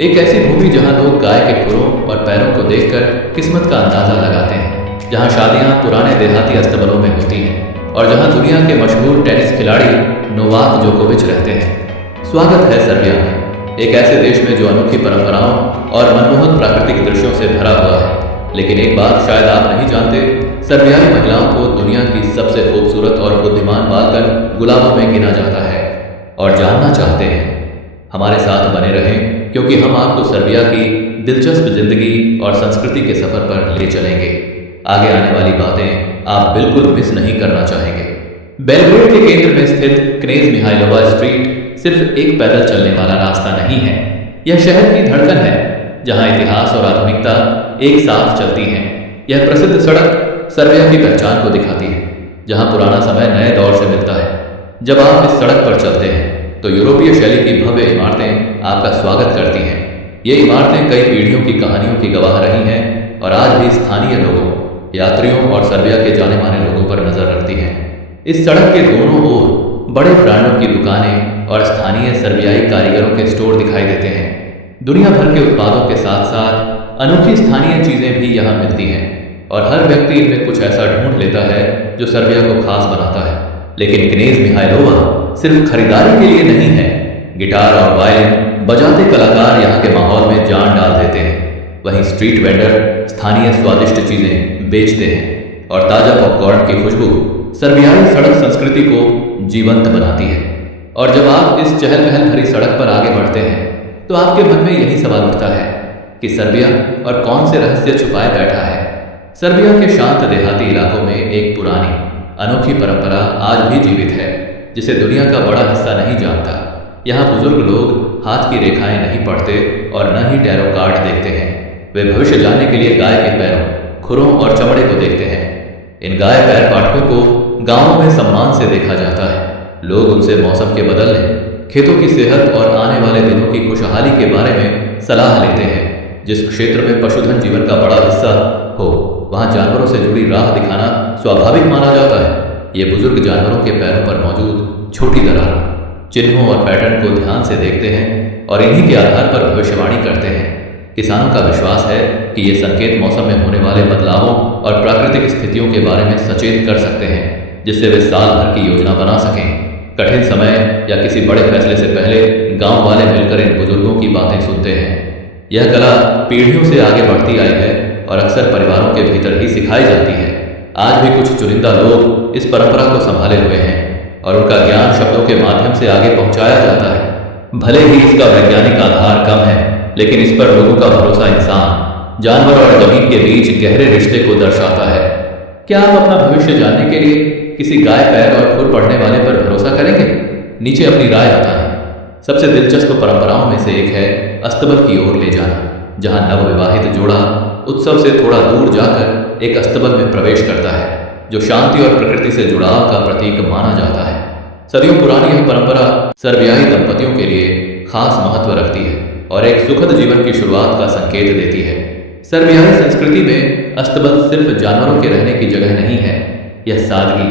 एक ऐसी भूमि जहां लोग गाय के खुरों और पैरों को देखकर किस्मत का अंदाजा लगाते हैं, जहां शादियां पुराने देहाती अस्तबलों में होती हैं और जहां दुनिया के मशहूर टेनिस खिलाड़ी नोवाक जोकोविच रहते हैं। स्वागत है सर्बिया में, एक ऐसे देश में जो अनोखी परंपराओं और मनमोहक प्राकृतिक दृश्यों से भरा हुआ है। लेकिन एक बात शायद आप नहीं जानते, सर्बियाई महिलाओं को दुनिया की सबसे खूबसूरत और बुद्धिमान बालकन गुलामों में गिना जाता है। और जानना चाहते हैं? हमारे साथ बने रहें, क्योंकि हम आपको सर्बिया की दिलचस्प जिंदगी और संस्कृति के सफर पर ले चलेंगे। आगे आने वाली बातें आप बिल्कुल मिस नहीं करना चाहेंगे। बेलग्रेड के केंद्र में स्थित क्नेज मिहाइलोवा स्ट्रीट सिर्फ एक पैदल चलने वाला रास्ता नहीं है। यह शहर की धड़कन है, जहां इतिहास और आधुनिकता एक साथ चलती हैं। यह प्रसिद्ध सड़क सर्बिया की पहचान को दिखाती है, जहां पुराना समय नए दौर से मिलता है। जब आप इस सड़क पर चलते हैं तो यूरोपीय शैली की भव्य इमारतें आपका स्वागत करती हैं। ये इमारतें कई पीढ़ियों की कहानियों की गवाह रही हैं और आज भी स्थानीय लोगों, यात्रियों और सर्बिया के जाने माने लोगों पर नजर रखती हैं। इस सड़क के दोनों ओर बड़े ब्रांडों की दुकानें और स्थानीय सर्बियाई कारीगरों के स्टोर दिखाई देते हैं। दुनिया भर के उत्पादों के साथ साथ अनोखी स्थानीय चीजें भी यहाँ मिलती हैं और हर व्यक्ति इनमें कुछ ऐसा ढूंढ लेता है जो सर्बिया को खास बनाता है। लेकिन क्नेज मिहाइलोवा सिर्फ खरीदारी के लिए नहीं है। गिटार और वायलिन बजाते कलाकार यहाँ के माहौल में जान डाल देते हैं। वहीं स्ट्रीट वेंडर स्थानीय स्वादिष्ट चीजें बेचते हैं और ताजा पॉपकॉर्न की खुशबू सर्बियाई सड़क संस्कृति को जीवंत बनाती है। और जब आप इस चहल पहल भरी सड़क पर आगे बढ़ते हैं तो आपके मन में यही सवाल उठता है कि सर्बिया और कौन से रहस्य छुपाए बैठा है। सर्बिया के शांत देहाती इलाकों में एक पुरानी अनोखी परंपरा आज भी जीवित है, जिसे दुनिया का बड़ा हिस्सा नहीं जानता। यहाँ बुजुर्ग लोग हाथ की रेखाएं नहीं पढ़ते और न ही टैरो कार्ड देखते हैं। वे भविष्य जानने के लिए गाय के पैरों, खुरों और चमड़े को देखते हैं। इन गाय पैर पाठकों को गांवों में सम्मान से देखा जाता है। लोग उनसे मौसम के बदलने, खेतों की सेहत और आने वाले दिनों की खुशहाली के बारे में सलाह लेते हैं। जिस क्षेत्र में पशुधन जीवन का बड़ा हिस्सा हो, वहाँ जानवरों से जुड़ी राह दिखाना स्वाभाविक माना जाता है। ये बुजुर्ग जानवरों के पैरों पर मौजूद छोटी दरारों, चिन्हों और पैटर्न को ध्यान से देखते हैं और इन्हीं के आधार पर भविष्यवाणी करते हैं। किसानों का विश्वास है कि ये संकेत मौसम में होने वाले बदलावों और प्राकृतिक स्थितियों के बारे में सचेत कर सकते हैं, जिससे वे साल भर की योजना बना सकें। कठिन समय या किसी बड़े फैसले से पहले गांव वाले मिलकर इन बुजुर्गों की बातें सुनते हैं। यह कला पीढ़ियों से आगे बढ़ती आई है और अक्सर परिवारों के भीतर ही सिखाई जाती है। आज भी कुछ चुनिंदा लोग इस परंपरा को संभाले हुए हैं और उनका ज्ञान शब्दों के माध्यम से आगे पहुंचाया जाता है। भले ही इसका वैज्ञानिक आधार कम है, लेकिन इस पर लोगों का भरोसा इंसान, जानवर और जमीन के बीच गहरे रिश्ते को दर्शाता है। क्या आप अपना भविष्य जानने के लिए किसी गाय पैर और खुर पढ़ने वाले पर भरोसा करेंगे? नीचे अपनी राय बताएं। सबसे दिलचस्प परंपराओं में से एक है अस्तबल की ओर ले जाना, जहां नवविवाहित जोड़ा उत्सव से थोड़ा दूर जाकर एक अस्तबल में प्रवेश करता है, जो शांति और प्रकृति से जुड़ाव का प्रतीक माना जाता है। सदियों पुरानी यह परंपरा सर्बियाई दंपतियों के लिए खास महत्व रखती है और एक सुखद जीवन की शुरुआत का संकेत देती है। सर्बियाई संस्कृति में अस्तबल सिर्फ जानवरों के रहने की जगह नहीं है। यह सादगी,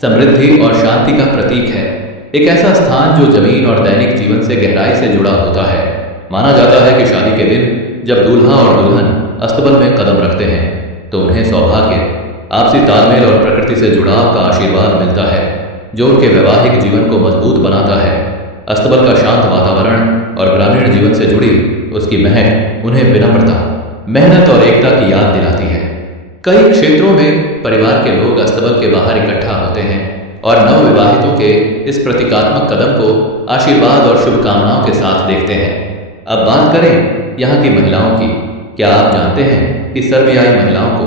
समृद्धि और शांति का प्रतीक है। एक ऐसा स्थान जो जमीन और दैनिक जीवन से गहराई से जुड़ा होता है। माना जाता है कि शादी के दिन जब दूल्हा और दुल्हन अस्तबल में कदम रखते हैं तो उन्हें सौभाग्य, आपसी तालमेल और प्रकृति से जुड़ाव का आशीर्वाद मिलता है, जो उनके वैवाहिक जीवन को मजबूत बनाता है। अस्तबल का शांत वातावरण और ग्रामीण जीवन से जुड़ी उसकी महक उन्हें विनम्रता, मेहनत और एकता की याद दिलाती है। कई क्षेत्रों में परिवार के लोग अस्तबल के बाहर इकट्ठा होते हैं और नवविवाहितों के इस प्रतीकात्मक कदम को आशीर्वाद और शुभकामनाओं के साथ देखते हैं। अब बात करें यहाँ की महिलाओं की। क्या आप जानते हैं कि सर्बियाई महिलाओं को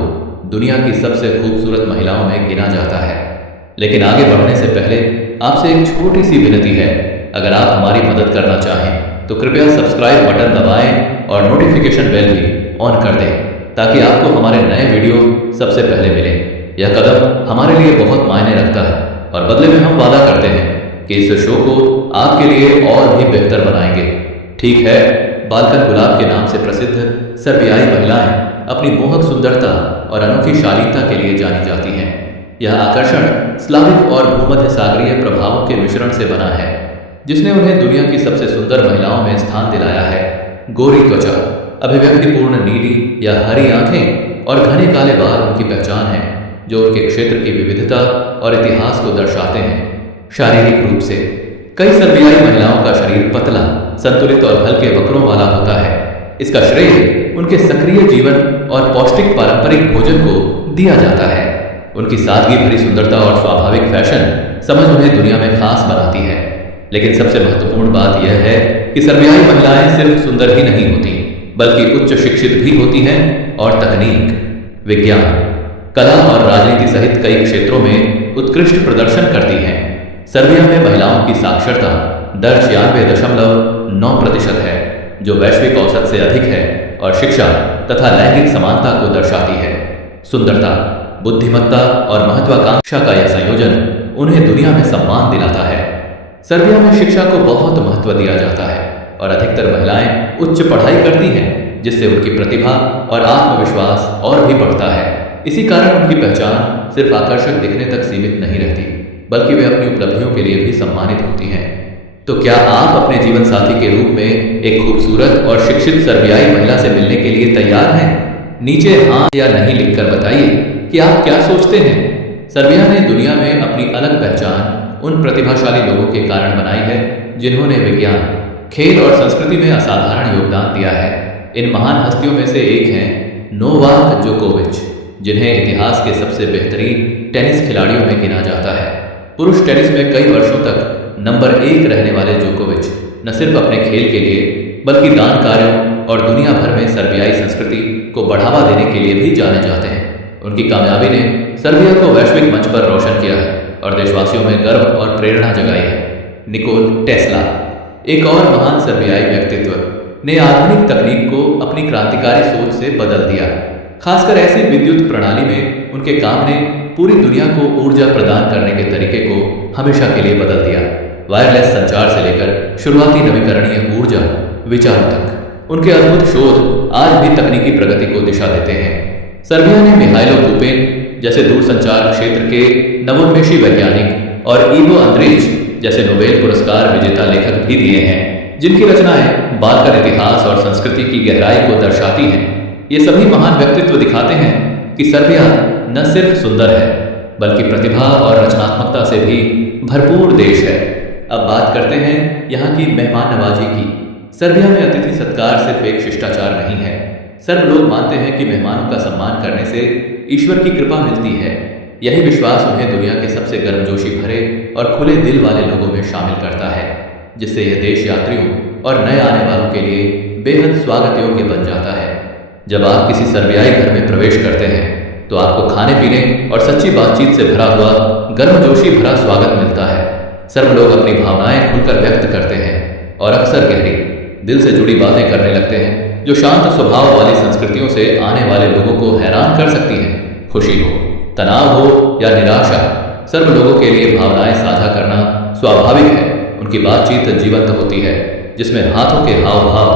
दुनिया की सबसे खूबसूरत महिलाओं में गिना जाता है? लेकिन आगे बढ़ने से पहले आपसे एक छोटी सी विनती है। अगर आप हमारी मदद करना चाहें तो कृपया सब्सक्राइब बटन दबाएं और नोटिफिकेशन बेल भी ऑन कर दें, ताकि आपको हमारे नए वीडियो सबसे पहले मिले। यह कदम हमारे लिए बहुत मायने रखता है और बदले में हम वादा करते हैं कि इस शो को आपके लिए और भी बेहतर बनाएंगे। ठीक है, बालकन गुलाब के नाम से प्रसिद्ध सर्बियाई महिलाएं अपनी मोहक सुंदरता और अनोखी शालीनता के लिए जानी जाती हैं। यह आकर्षण स्लाविक और भूमध्य सागरीय प्रभावों के मिश्रण से बना है, जिसने उन्हें दुनिया की सबसे सुंदर महिलाओं में स्थान दिलाया है। गोरी त्वचा, अभिव्यक्तिपूर्ण नीली या हरी आंखें और घने काले बाल उनकी पहचान है, जो उनके क्षेत्र की विविधता और इतिहास को दर्शाते हैं। शारीरिक रूप से कई सर्बियाई महिलाओं का शरीर पतला, संतुलित और हल्के वक्रों वाला होता है। इसका श्रेय उनके सक्रिय जीवन और पौष्टिक पारंपरिक भोजन को दिया जाता है। उनकी सादगी भरी सुंदरता और स्वाभाविक फैशन समझ उन्हें दुनिया में खास बनाती है। लेकिन सबसे महत्वपूर्ण बात यह है कि सर्बियाई महिलाएं सिर्फ सुंदर ही नहीं होती, बल्कि उच्च शिक्षित भी होती हैं और तकनीक, विज्ञान, कला और राजनीति सहित कई क्षेत्रों में उत्कृष्ट प्रदर्शन करती हैं। सर्बिया में महिलाओं की साक्षरता दर 96.9% है, जो वैश्विक औसत से अधिक है और शिक्षा तथा लैंगिक समानता को दर्शाती है। सुंदरता, बुद्धिमत्ता और महत्वाकांक्षा का यह संयोजन उन्हें दुनिया में सम्मान दिलाता है। सर्बिया में शिक्षा को बहुत महत्व दिया जाता है और अधिकतर महिलाएं उच्च पढ़ाई करती हैं, जिससे उनकी प्रतिभा और आत्मविश्वास और भी बढ़ता है। इसी कारण उनकी पहचान सिर्फ आकर्षक दिखने तक सीमित नहीं रहती, बल्कि वे अपनी उपलब्धियों के लिए भी सम्मानित होती हैं। तो क्या आप अपने जीवन साथी के रूप में एक खूबसूरत और शिक्षित सर्बियाई महिला से मिलने के लिए तैयार हैं? नीचे हाँ या नहीं लिखकर बताइए कि आप क्या सोचते हैं। सर्बिया ने दुनिया में अपनी अलग पहचान उन प्रतिभाशाली लोगों के कारण बनाई है, जिन्होंने विज्ञान, खेल और संस्कृति में असाधारण योगदान दिया है। इन महान हस्तियों में से एक हैं नोवाक जोकोविच, जिन्हें इतिहास के सबसे बेहतरीन टेनिस खिलाड़ियों में गिना जाता है। पुरुष टेनिस में कई वर्षों तक नंबर 1 रहने वाले जोकोविच न सिर्फ अपने खेल के लिए, बल्कि दान कार्यों और दुनिया भर में सर्बियाई संस्कृति को बढ़ावा देने के लिए भी जाने जाते हैं। उनकी कामयाबी ने सर्बिया को वैश्विक मंच पर रोशन किया है और देशवासियों में गर्व और प्रेरणा जगाई है। निकोल टेस्ला, एक और महान सर्बियाई व्यक्तित्व, ने आधुनिक तकनीक को अपनी क्रांतिकारी सोच से बदल दिया। खासकर ऐसी विद्युत प्रणाली में उनके काम ने पूरी दुनिया को ऊर्जा प्रदान करने के तरीके को हमेशा के लिए बदल दिया। वायरलेस संचार से लेकर शुरुआती नवीकरणीय ऊर्जा विचारों तक उनके अद्भुत शोध आज भी तकनीकी प्रगति को दिशा देते हैं। सर्बिया ने मिहाइलो पुपिन जैसे दूरसंचार क्षेत्र के नवोन्मेषी वैज्ञानिक और इवो अंद्रिच जैसे नोबेल पुरस्कार विजेता लेखक भी दिए हैं, जिनकी रचनाएं बाल्कन इतिहास और संस्कृति की गहराई को दर्शाती हैं। ये सभी महान व्यक्तित्व दिखाते हैं कि सर्बिया न सिर्फ सुंदर है, बल्कि प्रतिभा और रचनात्मकता से भी भरपूर देश है। अब बात करते हैं यहाँ की मेहमान नवाजी की। सर्बिया में अतिथि सत्कार सिर्फ एक शिष्टाचार नहीं है। सर्ब लोग मानते हैं कि मेहमानों का सम्मान करने से ईश्वर की कृपा मिलती है। यही विश्वास उन्हें दुनिया के सबसे गर्मजोशी भरे और खुले दिल वाले लोगों में शामिल करता है, जिससे यह देश यात्रियों और नए आने वालों के लिए बेहद स्वागत योग्य बन जाता है। जब आप किसी सर्बियाई घर में प्रवेश करते हैं तो आपको खाने पीने और सच्ची बातचीत से भरा हुआ गर्मजोशी भरा स्वागत मिलता है। सर्ब लोग अपनी भावनाएं खुलकर व्यक्त करते हैं और अक्सर गहरी दिल से जुड़ी बातें करने लगते हैं, जो शांत स्वभाव वाली संस्कृतियों से आने वाले लोगों को हैरान कर सकती हैं। खुशी हो, तनाव हो या निराशा, सर्ब लोगों के लिए भावनाएं साझा करना स्वाभाविक है। उनकी बातचीत जीवंत होती है, जिसमें हाथों के हाव भाव,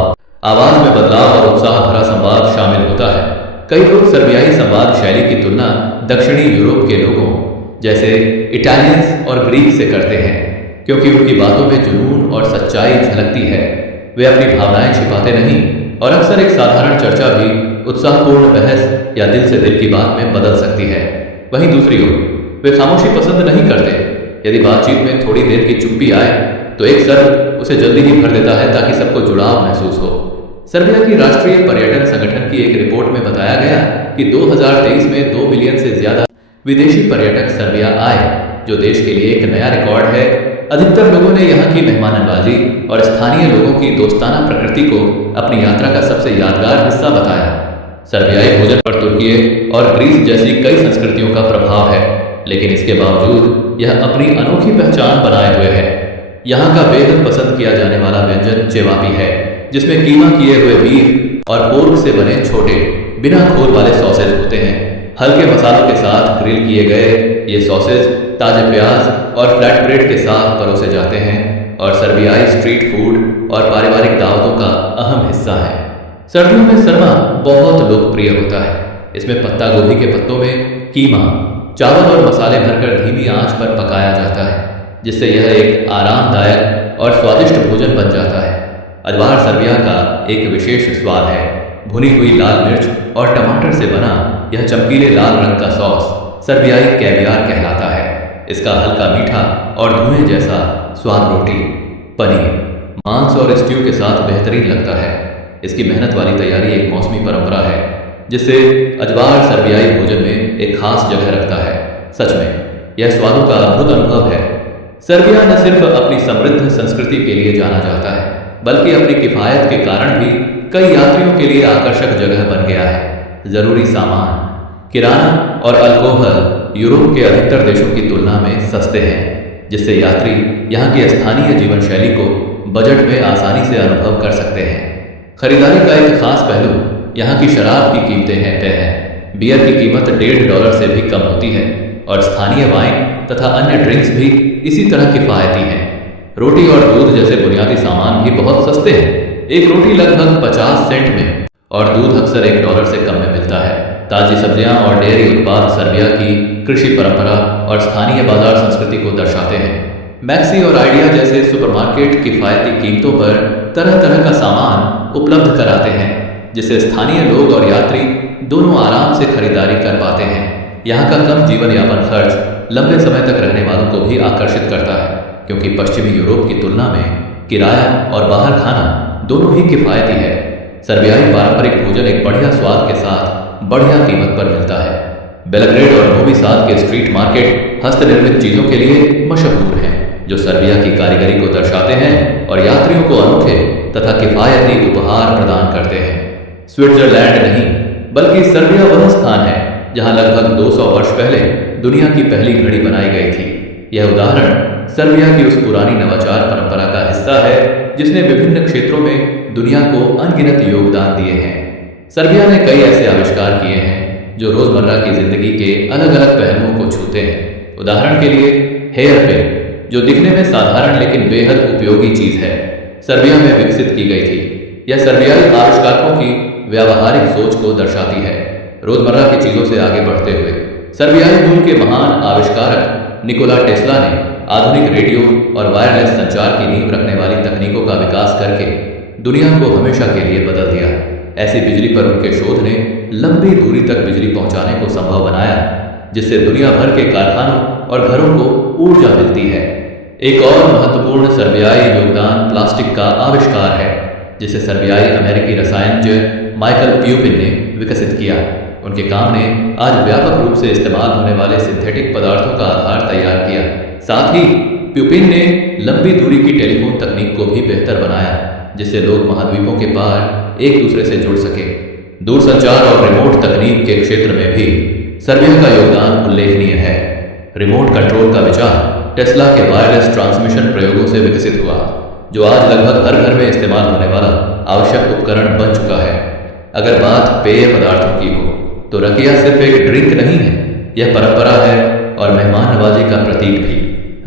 आवाज में बदलाव और उत्साह भरा संवाद शामिल होता है। कई लोग सर्बियाई संवाद शैली की तुलना दक्षिणी यूरोप के लोगों जैसे इटालियंस और ग्रीक से करते हैं, क्योंकि उनकी बातों में जुनून और सच्चाई झलकती है। वे अपनी भावनाएं छिपाते नहीं और अक्सर एक साधारण चर्चा भी उत्साहपूर्ण बहस या दिल से दिल की बात में बदल सकती है। वहीं दूसरी ओर वे खामोशी पसंद नहीं करते। यदि बातचीत में थोड़ी देर की चुप्पी आए तो एक सर्ब उसे जल्दी ही भर देता है, ताकि सबको जुड़ाव महसूस हो। सर्बिया की राष्ट्रीय पर्यटन संगठन की एक रिपोर्ट में बताया गया कि 2023 में 2 मिलियन से ज्यादा विदेशी पर्यटक सर्बिया आए, जो देश के लिए एक नया रिकॉर्ड है। अधिकतर लोगों ने यहाँ की मेहमान नवाजी और स्थानीय लोगों की दोस्ताना प्रकृति को अपनी यात्रा का सबसे यादगार हिस्सा बताया। सर्बियाई भोजन पर तुर्की और ग्रीस जैसी कई संस्कृतियों का प्रभाव है, लेकिन इसके बावजूद यह अपनी अनोखी पहचान बनाए हुए है। यहाँ का बेहद पसंद किया जाने वाला व्यंजन चेवापी है, जिसमें कीमा किए हुए बीफ और पोर्क से बने छोटे बिना खोल वाले सॉसेज होते हैं। हल्के मसालों के साथ ग्रिल किए गए ये सॉसेज ताजे प्याज और फ्लैट ब्रेड के साथ परोसे जाते हैं और सर्बियाई स्ट्रीट फूड और पारिवारिक दावतों का अहम हिस्सा है। सर्दियों में सरमा बहुत लोकप्रिय होता है। इसमें पत्ता गोभी के पत्तों में कीमा, चावल और मसाले भरकर धीमी आंच पर पकाया जाता है, जिससे यह एक आरामदायक और स्वादिष्ट भोजन बन जाता है। अजवार सर्बिया का एक विशेष स्वाद है। भुनी हुई लाल मिर्च और टमाटर से बना यह चमकीले लाल रंग का सॉस सर्बियाई कैवियार कहलाता है। इसका हल्का मीठा और धुएं जैसा स्वाद रोटी, पनीर, मांस और स्ट्यू के साथ बेहतरीन लगता है। इसकी मेहनत वाली तैयारी एक मौसमी परंपरा है जिससे अजवार सर्बियाई भोजन में एक खास जगह रखता है। सच में यह स्वादों का अद्भुत अनुभव है। सर्बिया न सिर्फ अपनी समृद्ध संस्कृति के लिए जाना जाता है बल्कि अपनी किफायत के कारण भी कई यात्रियों के लिए आकर्षक जगह बन गया है। जरूरी सामान, किराना और अल्कोहल यूरोप के अधिकतर देशों की तुलना में सस्ते हैं, जिससे यात्री यहाँ की स्थानीय जीवन शैली को बजट में आसानी से अनुभव कर सकते हैं। खरीदारी का एक खास पहलू यहाँ की शराब की कीमतें तय हैं। बियर की कीमत $1.5 से भी कम होती है और स्थानीय वाइन तथा अन्य ड्रिंक्स भी इसी तरह किफायती हैं। रोटी और दूध जैसे बुनियादी सामान भी बहुत सस्ते हैं। एक रोटी लगभग 50 सेंट में और दूध अक्सर $1 से कम में मिलता है। ताजी सब्जियां और डेयरी उत्पाद सर्बिया की कृषि परंपरा और स्थानीय बाजार संस्कृति को दर्शाते हैं। मैक्सी और आइडिया जैसे सुपरमार्केट किफायती कीमतों पर तरह तरह का सामान उपलब्ध कराते हैं, जिससे स्थानीय लोग और यात्री दोनों आराम से खरीदारी कर पाते हैं। यहाँ का कम जीवन यापन खर्च लंबे समय तक रहने वालों को भी आकर्षित करता है, क्योंकि पश्चिमी यूरोप की तुलना में किराया और बाहर खाना दोनों ही किफायती है। सर्बियाई पारंपरिक भोजन एक बढ़िया स्वाद के साथ बढ़िया कीमत पर मिलता है। बेलग्रेड और नोवी साद के स्ट्रीट मार्केट हस्तनिर्मित चीजों के लिए मशहूर हैं, जो सर्बिया की कारीगरी को दर्शाते हैं और यात्रियों को अनोखे तथा किफायती उपहार प्रदान करते हैं। स्विट्जरलैंड नहीं बल्कि सर्बिया वह स्थान है जहां लगभग 200 वर्ष पहले दुनिया की पहली घड़ी बनाई गई थी। यह उदाहरण सर्बिया की उस पुरानी नवाचार परंपरा का हिस्सा है जिसने विभिन्न क्षेत्रों में दुनिया को अनगिनत योगदान दिए हैं। सर्बिया ने कई ऐसे आविष्कार किए हैं जो रोजमर्रा की जिंदगी के अलग अलग पहलुओं को छूते हैं। उदाहरण के लिए हेयर पिन, जो दिखने में साधारण लेकिन बेहद उपयोगी चीज है, सर्बिया में विकसित की गई थी। यह सर्बियाई आविष्कारकों की व्यावहारिक सोच को दर्शाती है। रोजमर्रा की चीजों से आगे बढ़ते हुए सर्बियाई मूल के महान आविष्कारक निकोला टेस्ला ने आधुनिक रेडियो और वायरलेस संचार की नींव रखने वाली तकनीकों का विकास करके दुनिया को हमेशा के लिए बदल दिया। ऐसी बिजली पर उनके शोध ने लंबी दूरी तक बिजली पहुंचाने को संभव बनाया, जिससे दुनिया भर के कारखानों और घरों को ऊर्जा मिलती है। एक और महत्वपूर्ण सर्बियाई योगदान प्लास्टिक का आविष्कार है, जिसे सर्बियाई अमेरिकी रसायनज्ञ माइकल प्यूपिन ने विकसित किया। उनके काम ने आज व्यापक रूप से इस्तेमाल होने वाले सिंथेटिक पदार्थों का आधार तैयार किया। साथ ही प्यूपिन ने लंबी दूरी की टेलीफोन तकनीक को भी बेहतर बनाया, जिससे लोग महाद्वीपों के पार एक दूसरे से जुड़ सके। दूरसंचार और रिमोट तकनीक के क्षेत्र में भी सर्बिया का योगदान उल्लेखनीय है। रिमोट कंट्रोल का विचार टेस्ला के वायरलेस ट्रांसमिशन प्रयोगों से विकसित हुआ, जो आज लगभग हर घर में इस्तेमाल होने वाला आवश्यक उपकरण बन चुका है। अगर बात पेय पदार्थों की हो तो रकिया सिर्फ एक ड्रिंक नहीं है, यह परंपरा है और मेहमान नवाजी का प्रतीक भी।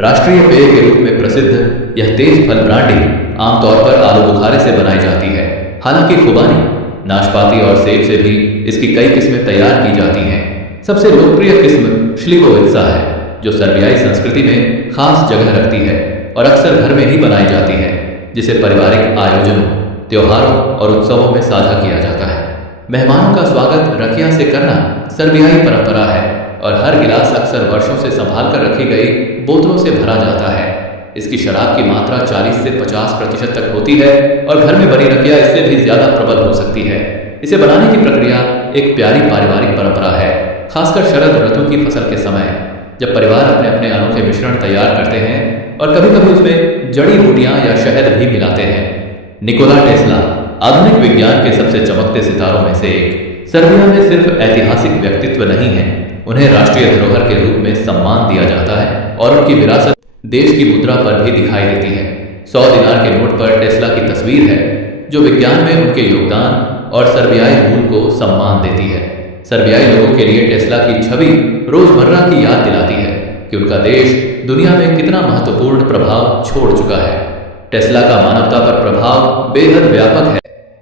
राष्ट्रीय पेय के रूप में प्रसिद्ध यह तेज फल ब्रांडी आमतौर पर आलू बुखारे से बनाई जाती है। हालांकि खुबानी, नाशपाती और सेब से भी इसकी कई किस्में तैयार की जाती हैं। सबसे लोकप्रिय किस्म श्लिवोवित्सा है, जो सर्बियाई संस्कृति में खास जगह रखती है और अक्सर घर में ही बनाई जाती है, जिसे पारिवारिक आयोजनों, त्योहारों और उत्सवों में साझा किया जाता है। मेहमानों का स्वागत रकिया से करना सर्बियाई परंपरा है और हर गिलास अक्सर वर्षों से संभाल कर रखी गई बोतलों से भरा जाता है। इसकी शराब की मात्रा 40 से 50% तक होती है और घर में बनी रकिया इससे भी ज्यादा प्रबल हो सकती है। इसे बनाने की प्रक्रिया एक प्यारी पारिवारिक परंपरा है, खासकर शरद ऋतु की फसल के समय, जब परिवार अपने अपने अनोखे मिश्रण तैयार करते हैं और कभी कभी उसमें जड़ी बूटियां या शहद भी मिलाते हैं। निकोला टेस्ला आधुनिक विज्ञान के सबसे चमकते सितारों में से एक। सर्बिया में सिर्फ ऐतिहासिक व्यक्तित्व नहीं है, उन्हें राष्ट्रीय धरोहर के रूप में सम्मान दिया जाता है और उनकी विरासत देश की मुद्रा पर भी दिखाई देती है। 100 दिनार के नोट पर टेस्ला की तस्वीर है, जो विज्ञान में उनके योगदान और सर्बियाई मूल को सम्मान देती है। सर्बियाई लोगों के लिए टेस्ला की छवि रोजमर्रा की याद दिलाती है कि उनका देश दुनिया में कितना महत्वपूर्ण प्रभाव छोड़ चुका है। टेस्ला का मानवता पर प्रभाव बेहद व्यापक है।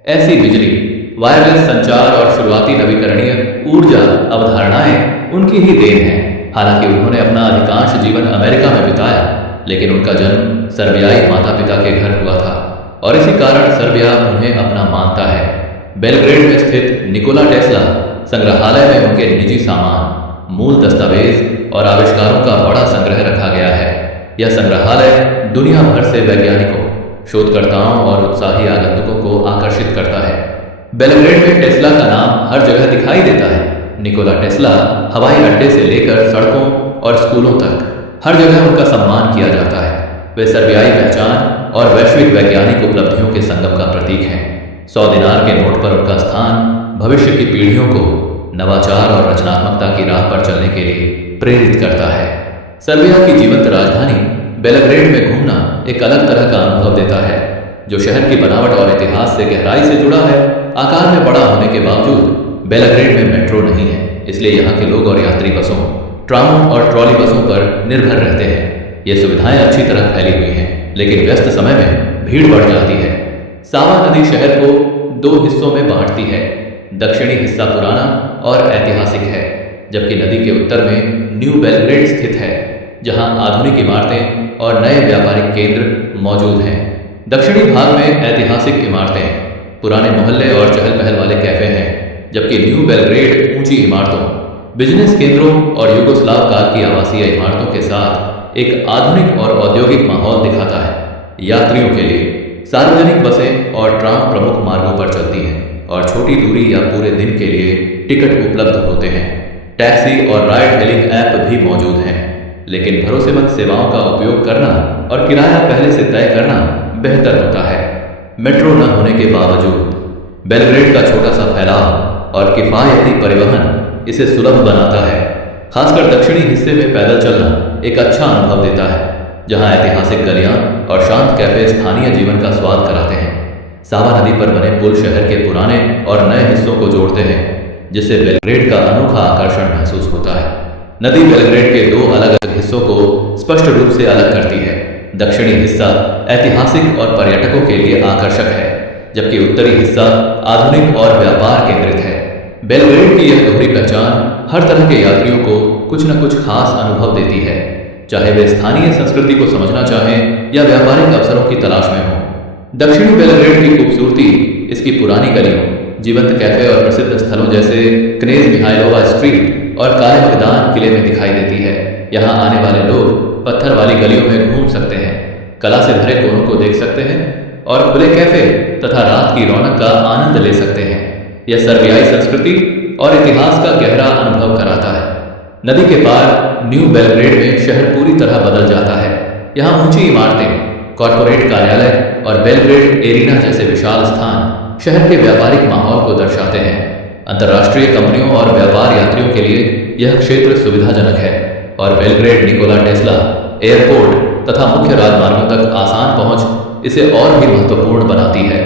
ऐसी बिजली, वायरलेस संचार और शुरुआती नवीकरणीय ऊर्जा अवधारणाएं उनकी ही देन है। हालांकि उन्होंने अपना अधिकांश जीवन अमेरिका में बिताया, लेकिन उनका जन्म सर्बियाई माता पिता के घर हुआ था। और इसी कारण सर्बिया उन्हें अपना मानता है। बेलग्रेड में स्थित निकोला टेस्ला संग्रहालय में उनके निजी सामान, मूल दस्तावेज और आविष्कारों का बड़ा संग्रह रखा गया है। यह संग्रहालय दुनिया भर से वैज्ञानिकों, शोधकर्ताओं और उत्साही आगंतुकों को आकर्षित करता है। बेलग्रेड में टेस्ला का नाम हर जगह दिखाई देता है। निकोला टेस्ला हवाई अड्डे से लेकर सड़कों और स्कूलों तक हर जगह उनका सम्मान किया जाता है। वे सर्बियाई पहचान और वैश्विक वैज्ञानिक उपलब्धियों के संगम का प्रतीक हैं। 100 दिनार के नोट पर उनका स्थान भविष्य की पीढ़ियों को नवाचार और रचनात्मकता की राह पर चलने के लिए प्रेरित करता है। सर्बिया की जीवंत राजधानी बेलग्रेड में घूमना एक अलग तरह का अनुभव देता है, जो शहर की बनावट और इतिहास से गहराई से जुड़ा है। आकार में बड़ा होने के बावजूद बेलग्रेड में मेट्रो नहीं है, इसलिए यहाँ के लोग और यात्री बसों, ट्रामों और ट्रॉली बसों पर निर्भर रहते हैं। ये सुविधाएं अच्छी तरह फैली हुई हैं, लेकिन व्यस्त समय में भीड़ बढ़ जाती है। सावा नदी शहर को 2 हिस्सों में बांटती है। दक्षिणी हिस्सा पुराना और ऐतिहासिक है, जबकि नदी के उत्तर में न्यू बेलग्रेड स्थित है, जहां आधुनिक इमारतें और नए व्यापारिक केंद्र मौजूद हैं। दक्षिणी भाग में ऐतिहासिक इमारतें, पुराने मोहल्ले और चहल पहल वाले कैफे हैं, जबकि न्यू बेलग्रेड ऊंची इमारतों, बिजनेस केंद्रों और युगोस्लाव काल की आवासीय इमारतों के साथ एक आधुनिक और औद्योगिक माहौल दिखाता है। यात्रियों के लिए सार्वजनिक बसें और ट्राम प्रमुख मार्गों पर चलती हैं और छोटी दूरी या पूरे दिन के लिए टिकट उपलब्ध होते हैं। टैक्सी और राइड हेलिंग ऐप भी मौजूद हैं, लेकिन भरोसेमंद सेवाओं का उपयोग करना और किराया पहले से तय करना बेहतर होता है। मेट्रो न होने के बावजूद बेलग्रेड का छोटा सा फैलाव और किफायती परिवहन इसे सुलभ बनाता है। खासकर दक्षिणी हिस्से में पैदल चलना एक अच्छा अनुभव देता है, जहां ऐतिहासिक गलियां और शांत कैफे स्थानीय जीवन का स्वाद कराते हैं। सावा नदी पर बने पुल शहर के पुराने और नए हिस्सों को जोड़ते हैं, जिससे बेलग्रेड का अनोखा आकर्षण महसूस होता है। नदी बेलग्रेड के 2 अलग अलग हिस्सों को स्पष्ट रूप से अलग करती है। दक्षिणी हिस्सा ऐतिहासिक और पर्यटकों के लिए आकर्षक है, जबकि उत्तरी हिस्सा आधुनिक और व्यापार केंद्रित है। बेलग्रेड की यह दोहरी पहचान हर तरह के यात्रियों को कुछ न कुछ खास अनुभव देती है, चाहे वे स्थानीय संस्कृति को समझना चाहें या व्यापारिक अवसरों की तलाश में हों। दक्षिणी बेलग्रेड की खूबसूरती इसकी पुरानी गलियों, जीवंत कैफे और प्रसिद्ध स्थलों जैसे क्नेज मिहाइलोवा स्ट्रीट और काले मकदान किले में दिखाई देती है। यहाँ आने वाले लोग पत्थर वाली गलियों में घूम सकते हैं, कला से भरे कोनों को देख सकते हैं और खुले कैफे तथा रात की रौनक का आनंद ले सकते हैं। यह सर्बियाई संस्कृति और इतिहास का गहरा अनुभव कराता है। नदी के पार न्यू बेलग्रेड में शहर पूरी तरह बदल जाता है। यहाँ ऊंची इमारतें, कॉरपोरेट कार्यालय और बेलग्रेड एरिना जैसे विशाल स्थान शहर के व्यापारिक माहौल को दर्शाते हैं। अंतर्राष्ट्रीय कंपनियों और व्यापार यात्रियों के लिए यह क्षेत्र सुविधाजनक है और बेलग्रेड निकोला टेस्ला एयरपोर्ट तथा मुख्य राजमार्गों तक आसान पहुंच इसे और भी महत्वपूर्ण बनाती है।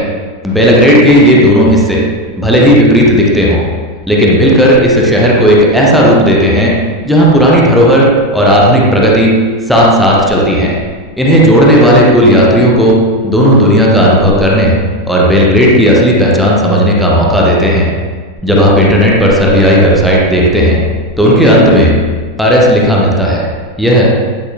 बेलग्रेड के ये दोनों हिस्से भले ही विपरीत दिखते हों, लेकिन मिलकर इस शहर को एक ऐसा रूप देते हैं जहां पुरानी धरोहर और आधुनिक प्रगति साथ साथ चलती हैं। इन्हें जोड़ने वाले पुल यात्रियों को दोनों दुनिया का अनुभव करने और बेलग्रेड की असली पहचान समझने का मौका देते हैं। जब आप इंटरनेट पर सर्बियाई वेबसाइट देखते हैं तो उनके अंत में आरएस लिखा मिलता है। यह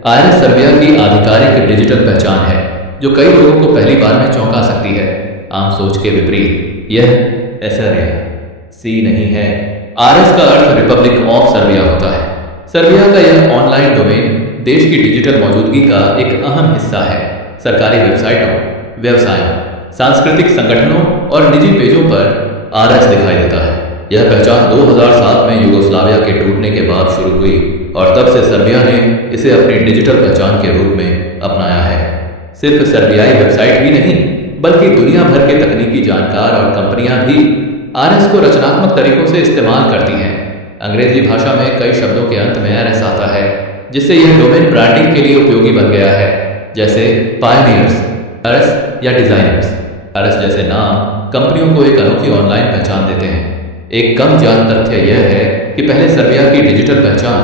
आरएस सर्बिया की आधिकारिक डिजिटल पहचान है, जो कई लोगों को पहली बार में चौंका सकती है। आम सोच के विपरीत यह एसआरए सी नहीं है। आरएस का अर्थ रिपब्लिक ऑफ सर्बिया होता है। सर्बिया का यह ऑनलाइन डोमेन देश की डिजिटल मौजूदगी का एक अहम हिस्सा है। सरकारी वेबसाइटों, व्यवसायों, सांस्कृतिक संगठनों और निजी पेजों पर आरएस दिखाई देता है। यह पहचान 2007 में युगोस्लाविया के टूटने के बाद शुरू हुई और तब से सर्बिया ने इसे अपनी डिजिटल पहचान के रूप में अपनाया है। सिर्फ सर्बियाई वेबसाइट ही नहीं, बल्कि दुनिया भर के तकनीकी जानकार और कंपनियां भी आरएस को रचनात्मक तरीकों से इस्तेमाल करती हैं। अंग्रेजी भाषा में कई शब्दों के अंत में आरएस आता है, जिससे यह डोमेन ब्रांडिंग के लिए उपयोगी बन गया है, जैसे पायनियर्स आरएस या डिजाइनर्स आरएस जैसे नाम कंपनियों को एक अनोखी ऑनलाइन पहचान देते हैं। एक कम जान तथ्य यह है कि पहले सर्बिया की डिजिटल पहचान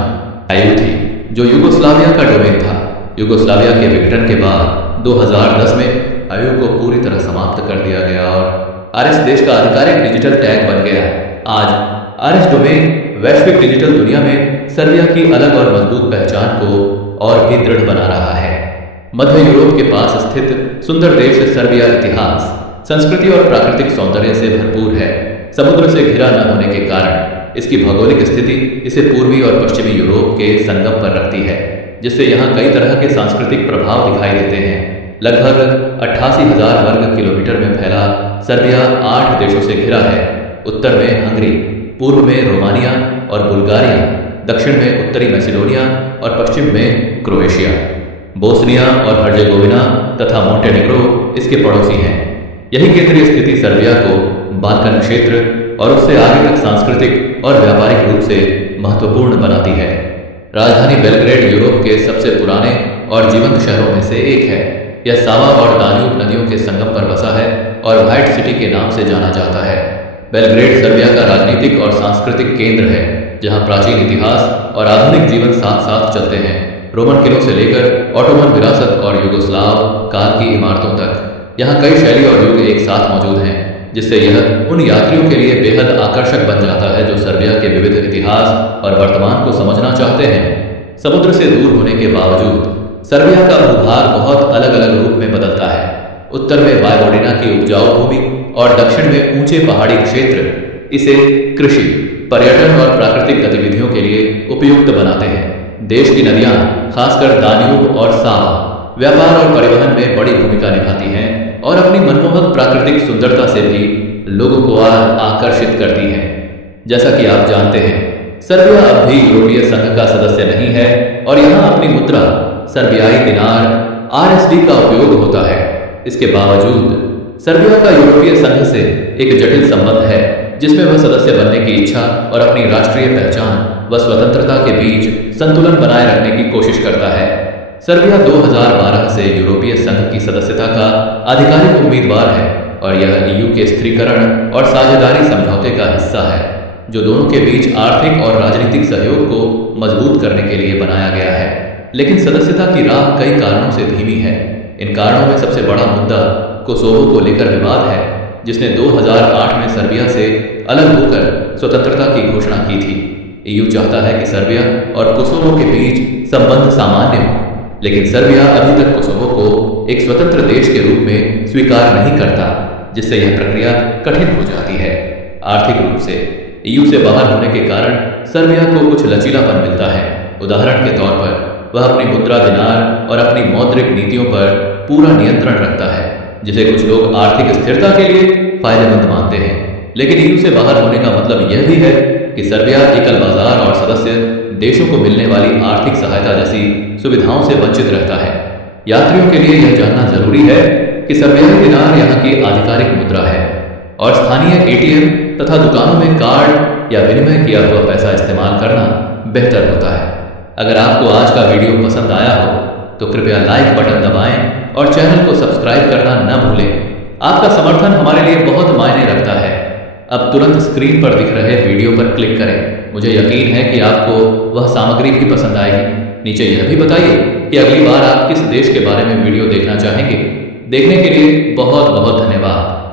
आयु थी, जो युगोस्लाविया का डोमेन था। युगोस्लाविया के विघटन के बाद 2010 में आयु को पूरी तरह समाप्त कर दिया गया और आरएस देश का आधिकारिक डिजिटल टैग बन गया। आज आरएस डोमेन वैश्विक डिजिटल दुनिया में सर्बिया की अलग और मजबूत पहचान को और भी दृढ़ बना रहा है। मध्य यूरोप के पास स्थित सुंदर देश सर्बिया इतिहास, संस्कृति और प्राकृतिक सौंदर्य से भरपूर है। समुद्र से घिरा न होने के कारण इसकी भौगोलिक स्थिति इसे पूर्वी और पश्चिमी यूरोप के संगम पर रखती है, जिससे यहाँ कई तरह के सांस्कृतिक प्रभाव दिखाई देते हैं। लगभग 88,000 वर्ग किलोमीटर में फैला सर्बिया 8 देशों से घिरा है। उत्तर में हंगरी, पूर्व में रोमानिया और बुल्गारिया, दक्षिण में उत्तरी मैसिडोनिया और पश्चिम में क्रोएशिया। बोस्निया और हर्जेगोविना तथा मोंटेनेग्रो इसके पड़ोसी हैं। यही केंद्रीय स्थिति सर्बिया को बाल्कन क्षेत्र और उससे आगे तक सांस्कृतिक और व्यापारिक रूप से महत्वपूर्ण बनाती है। राजधानी बेलग्रेड यूरोप के सबसे पुराने और जीवंत शहरों में से एक है। यह सावा और दान्यूब नदियों के संगम पर बसा है और व्हाइट सिटी के नाम से जाना जाता है। बेलग्रेड सर्बिया का राजनीतिक और सांस्कृतिक केंद्र है, जहां प्राचीन इतिहास और आधुनिक जीवन साथ साथ चलते हैं। रोमन किलों से लेकर ऑटोमन विरासत और युगोस्लाव काल की इमारतों तक यहाँ कई शैली और युग एक साथ मौजूद हैं, जिससे यह उन यात्रियों के लिए बेहद आकर्षक बन जाता है जो सर्बिया के विविध इतिहास और वर्तमान को समझना चाहते हैं। समुद्र से दूर होने के बावजूद सर्बिया का भूभाग बहुत अलग अलग रूप में बदलता है। उत्तर में वायवोडिना की उपजाऊ भूमि और दक्षिण में ऊंचे पहाड़ी क्षेत्र इसे कृषि, पर्यटन और प्राकृतिक गतिविधियों के लिए उपयुक्त बनाते हैं। देश की नदियां, खासकर दान्यूब और सावा, व्यापार और परिवहन में बड़ी भूमिका निभाती हैं और अपनी मनमोहक प्राकृतिक सुंदरता से भी लोगों को आकर्षित करती हैं। जैसा कि आप जानते हैं, सर्बिया अब भी यूरोपीय संघ का सदस्य नहीं है और यहाँ अपनी मुद्रा सर्बियाई दिनार RSD का उपयोग होता है। इसके बावजूद सर्बिया का यूरोपीय संघ से एक जटिल संबंध है, जिसमें वह सदस्य बनने की इच्छा और अपनी राष्ट्रीय पहचान व स्वतंत्रता के बीच संतुलन बनाए रखने की कोशिश करता है। सर्बिया 2012 से यूरोपीय संघ की सदस्यता का आधिकारिक उम्मीदवार है और यह EU के स्थिरीकरण और साझेदारी समझौते का हिस्सा है, जो दोनों के बीच आर्थिक और राजनीतिक सहयोग को मजबूत करने के लिए बनाया गया है। लेकिन सदस्यता की राह कई कारणों से धीमी है। इन कारणों में सबसे बड़ा मुद्दा कोसोवो को लेकर विवाद है, जिसने 2008 में सर्बिया से अलग होकर स्वतंत्रता की घोषणा की थी। EU चाहता है कि सर्बिया और कोसोवो के बीच संबंध सामान्य हो, लेकिन सर्बिया अभी तक कोसोवो को एक स्वतंत्र देश के रूप में स्वीकार नहीं करता, जिससे यह प्रक्रिया कठिन हो जाती है। आर्थिक रूप से EU से बाहर होने के कारण सर्बिया को कुछ लचीलापन मिलता है। उदाहरण के तौर पर वह अपनी मुद्रा दिनार और अपनी मौद्रिक नीतियों पर पूरा नियंत्रण रखता है, जिसे कुछ लोग आर्थिक स्थिरता के लिए फायदेमंद मानते हैं। लेकिन EU से बाहर होने का मतलब यह भी है कि सर्बिया एकल बाजार और सदस्य देशों को मिलने वाली आर्थिक सहायता जैसी सुविधाओं से वंचित रहता है। यात्रियों के लिए यह जानना जरूरी है कि सर्बियाई दिनार यहाँ की आधिकारिक मुद्रा है और स्थानीय ATM तथा दुकानों में कार्ड या विनिमय किया हुआ पैसा इस्तेमाल करना बेहतर होता है। अगर आपको आज का वीडियो पसंद आया हो तो कृपया लाइक बटन दबाएं और चैनल को सब्सक्राइब करना न भूलें। आपका समर्थन हमारे लिए बहुत मायने रखता है। अब तुरंत स्क्रीन पर दिख रहे वीडियो पर क्लिक करें। मुझे यकीन है कि आपको वह सामग्री भी पसंद आएगी। नीचे यह भी बताइए कि अगली बार आप किस देश के बारे में वीडियो देखना चाहेंगे। देखने के लिए बहुत बहुत धन्यवाद।